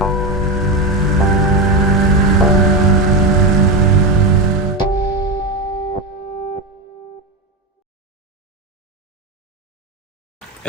Une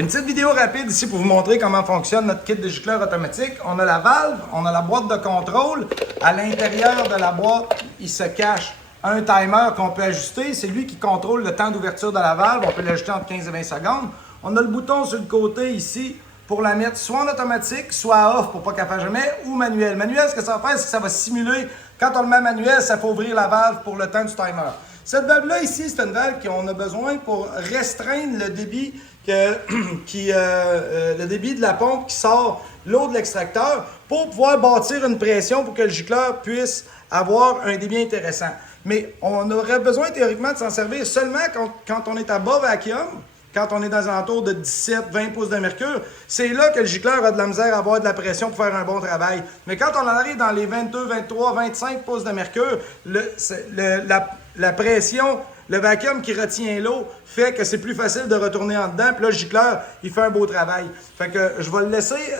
petite vidéo rapide ici pour vous montrer comment fonctionne notre kit de gicleur automatique. On a la valve, on a la boîte de contrôle. À l'intérieur de la boîte, il se cache un timer qu'on peut ajuster. C'est lui qui contrôle le temps d'ouverture de la valve. On peut l'ajuster entre 15 et 20 secondes. On a le bouton sur le côté ici pour la mettre soit en automatique, soit à off pour pas qu'elle fasse jamais, ou manuel. Manuel, ce que ça va faire, c'est que ça va simuler. Quand on le met manuel, ça fait ouvrir la valve pour le temps du timer. Cette valve-là ici, c'est une valve qu'on a besoin pour restreindre le débit, le débit de la pompe qui sort l'eau de l'extracteur pour pouvoir bâtir une pression pour que le gicleur puisse avoir un débit intéressant. Mais on aurait besoin théoriquement de s'en servir seulement quand on est à bas vacuum, quand on est dans un entour de 17-20 pouces de mercure. C'est là que le gicleur a de la misère à avoir de la pression pour faire un bon travail. Mais quand on en arrive dans les 22, 23, 25 pouces de mercure, la pression, le vacuum qui retient l'eau fait que c'est plus facile de retourner en dedans. Puis là, le gicleur, il fait un beau travail. Fait que je vais le laisser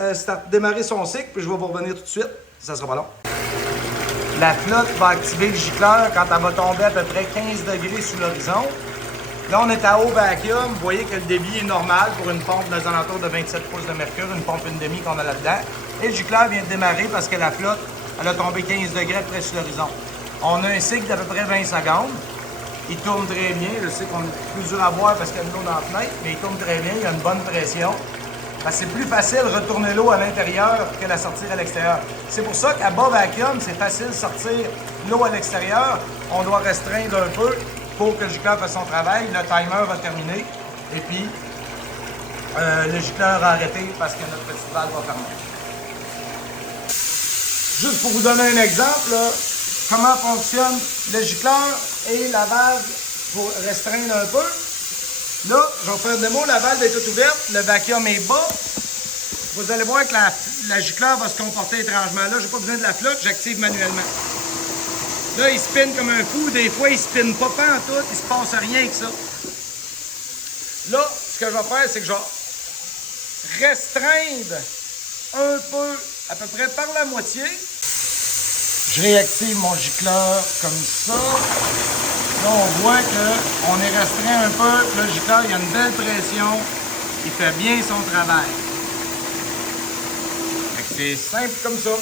démarrer son cycle, puis je vais vous revenir tout de suite. Ça sera pas long. La flotte va activer le gicleur quand elle va tomber à peu près 15 degrés sous l'horizon. Là, on est à haut vacuum. Vous voyez que le débit est normal pour une pompe dans les alentours de 27 pouces de mercure, une pompe 1,5 qu'on a là-dedans. Et le gicleur vient de démarrer parce que la flotte, elle a tombé 15 degrés à peu près sous l'horizon. On a un cycle d'à peu près 20 secondes. Il tourne très bien. Je sais qu'on est plus dur à voir parce qu'il y a de l'eau dans la fenêtre, mais il tourne très bien. Il y a une bonne pression. C'est plus facile de retourner l'eau à l'intérieur que la sortir à l'extérieur. C'est pour ça qu'à bas vacuum, c'est facile de sortir l'eau à l'extérieur. On doit restreindre un peu pour que le gicleur fasse son travail. Le timer va terminer. Et puis, le gicleur va arrêter parce que notre petite valve va fermer. Juste pour vous donner un exemple, là, comment fonctionne le gicleur et la valve pour restreindre un peu. Là, je vais faire une démo, la valve est toute ouverte, le vacuum est bas. Vous allez voir que la gicleur va se comporter étrangement. Là, je n'ai pas besoin de la flotte, j'active manuellement. Là, il spinne comme un fou. Des fois, il ne spinne pas pantoute, il ne se passe rien que ça. Là, ce que je vais faire, c'est que je vais restreindre un peu, à peu près par la moitié. Je réactive mon gicleur comme ça. Là, on voit qu'on est restreint un peu. Là, le gicleur, il y a une belle pression. Il fait bien son travail. C'est simple comme ça.